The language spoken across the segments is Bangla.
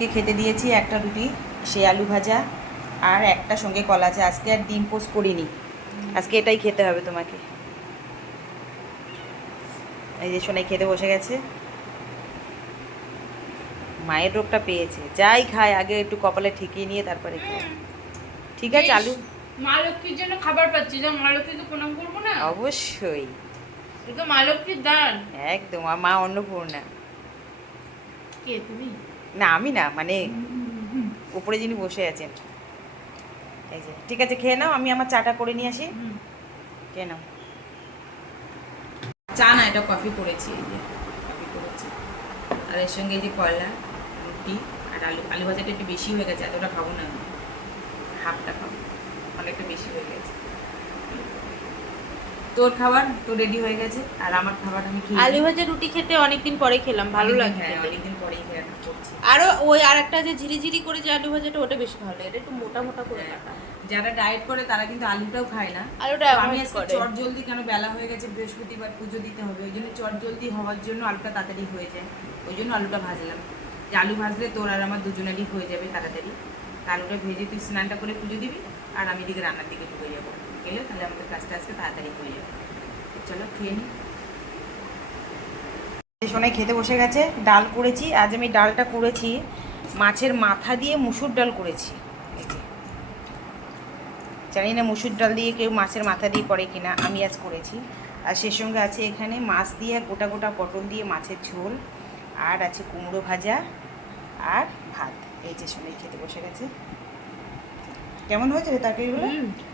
চাউমিনকে খেতে দিয়েছি একটা রুটি, সেই আলু ভাজা আর একটা সঙ্গে কলা আছে। আজকে আর ডিম পোস্ট করিনি, আজকে এটাই খেতে হবে তোমাকে। এই যে সোনাই খেতে বসে গেছে। মায়ের রোগটা পেয়েছে, যাই খায় আগে একটু কপালে ঠেকিয়ে নিয়ে তারপরে খায়। ঠিক আছে আলু, মা লক্ষ্মীর জন্য খাবার পাচ্ছি, যা মা লক্ষ্মীকে প্রণাম করবো না? অবশ্যই, এটা মা লক্ষ্মীর দান। একদম। আর মা অন্নপূর্ণা। কে তুমি? না আমি না, মানে উপরে যিনি বসে আছেন। এই যে ঠিক আছে, খেয়ে নাও, আমি আমার চাটা করে নিয়ে আসি। খেয়ে নাও। চা না, এটা কফি করেছি। এই যে কফি করেছি, আর এর সঙ্গে এই যে কয়লা, রুটি আর আলু। আলু ভাজাটা একটু বেশি হয়ে গেছে, এতটা খাবো না আমি, হাফটা খাবো, অনেকটা বেশি হয়ে গেছে। তোর খাবার তো রেডি হয়ে গেছে, আর আমার খাবার আমি খেয়ে আলু ভাজা রুটি খেতে অনেকদিন পরে খেলাম, ভালো লাগে। হ্যাঁ, অনেকদিন পরেই খেয়ে করছি। আরো ওই আরেকটা যে ঝিরিঝিরি করে যে আলু ভাজাটা, ওটা বেশি ভালো লাগে, এটা একটু মোটা মোটা করে কাটা। যারা ডায়েট করে তারা কিন্তু আলুটাও খায় না। আলুটা আমি avoid আজকে করে। চট জলদি, কেন বেলা হয়ে গেছে, বৃহস্পতিবার পুজো দিতে হবে, ওই জন্য চট জলদি হওয়ার জন্য আলুটা তাড়াতাড়ি হয়ে যায়, ওই জন্য আলুটা ভাজলাম। যে আলু ভাজলে তোর আর আমার দুজনেরই হয়ে যাবে তাড়াতাড়ি। আলুটা ভেজে তুই স্নানটা করে পুজো দিবি, আর আমি দিকে রান্নার দিকে ঢুকে যাবো, গেলে তাহলে আমাদের কাজটা আজকে তাড়াতাড়ি হয়ে যাবে। চলো খেয়ে নিই। সোনাই খেতে বসে গেছে। ডাল করেছি, আজ আমি ডালটা করেছি মাছের মাথা দিয়ে, মুসুর ডাল করেছি। এই যে, জানি না মুসুর ডাল দিয়ে কেউ মাছের মাথা দিয়ে করে কিনা, আমি আজ করেছি। আর সে সঙ্গে আছে এখানে মাছ দিয়ে গোটা গোটা পটল দিয়ে মাছের ঝোল, আর আছে কুমড়ো ভাজা আর ভাত। এই যে সোনাই খেতে বসে গেছে। কেমন হয়েছে তরকারিগুলো?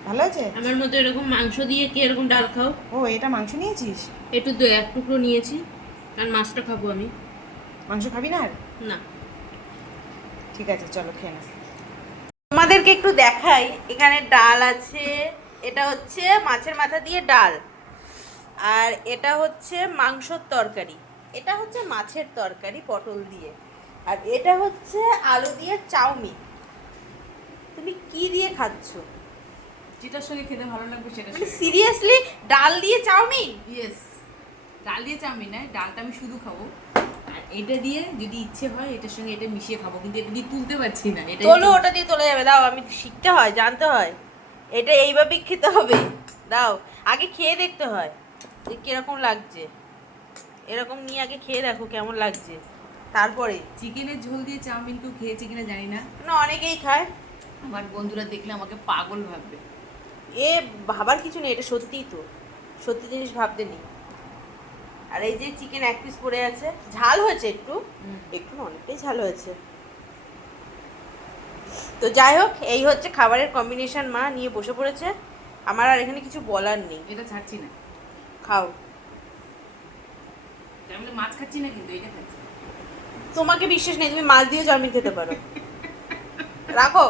ভালো আছে? আমার মতো এরকম মাংস দিয়ে কি এরকম ডাল খাও? ও, এটা মাংস নিয়েছিস? একটু এক টুকরো নিয়েছি, আর মাছটা খাবো আমি। মাংস খাবি না আর? না, ঠিক আছে, চলো খেয়ে নাও। তোমাদেরকে একটু দেখাই, এখানে ডাল আছে, এটা হচ্ছে মাছের মাথা দিয়ে ডাল, আর এটা হচ্ছে মাংসর তরকারি, এটা হচ্ছে মাছের তরকারি পটল দিয়ে, আর এটা হচ্ছে আলু দিয়ে চাউমিন। তুমি কি দিয়ে খাচ্ছ? যেটার সঙ্গে খেতে ভালো লাগবে সেটা। মানে সিরিয়াসলি ডাল দিয়ে চাউমিন? ইয়েস, ডাল দিয়ে চাউমিন নয়, ডালটা আমি শুধু খাবো, আর এটা দিয়ে যদি ইচ্ছে হয় এটার সঙ্গে এটা মিশিয়ে খাবো, কিন্তু এটা দিয়ে তুলতে পারছি না। এটা তোলো, ওটা দিয়ে তোলা যাবে, দাও, আমি শিখতে হয়, জানতে হয়, এটা এইভাবেই খেতে হবে। দাও, আগে খেয়ে দেখতে হয় যে কিরকম লাগছে, এরকম নিয়ে আগে খেয়ে দেখো কেমন লাগছে, তারপরে। চিকেনের ঝোল দিয়ে চাউমিন কেউ খেয়েছে কিনা জানি না, না, অনেকেই খায়। আমার বন্ধুরা দেখলে আমাকে পাগল ভাববে। এ ভাবার কিছু নেই, এটা সত্যিই তো, সত্যি জিনিস ভাবতে নেই। আর এই যে চিকেন এক পিস পড়ে আছে, ঝাল হয়েছে একটু, একটু না, অনেকটাই ঝাল হয়েছে। তো যাই হোক, এই হচ্ছে খাবারের কম্বিনেশন, মা নিয়ে বসে পড়েছে, আমার আর এখানে কিছু বলার নেই। এটা ছাড়ছি না, খাও। তাহলে মাছ খাচ্ছি না, কিন্তু এটা খাচ্ছি। তোমাকে বিশ্বাস নেই, তুমি মাছ দিয়ে চাউমিন খেতে পারো। রাখো।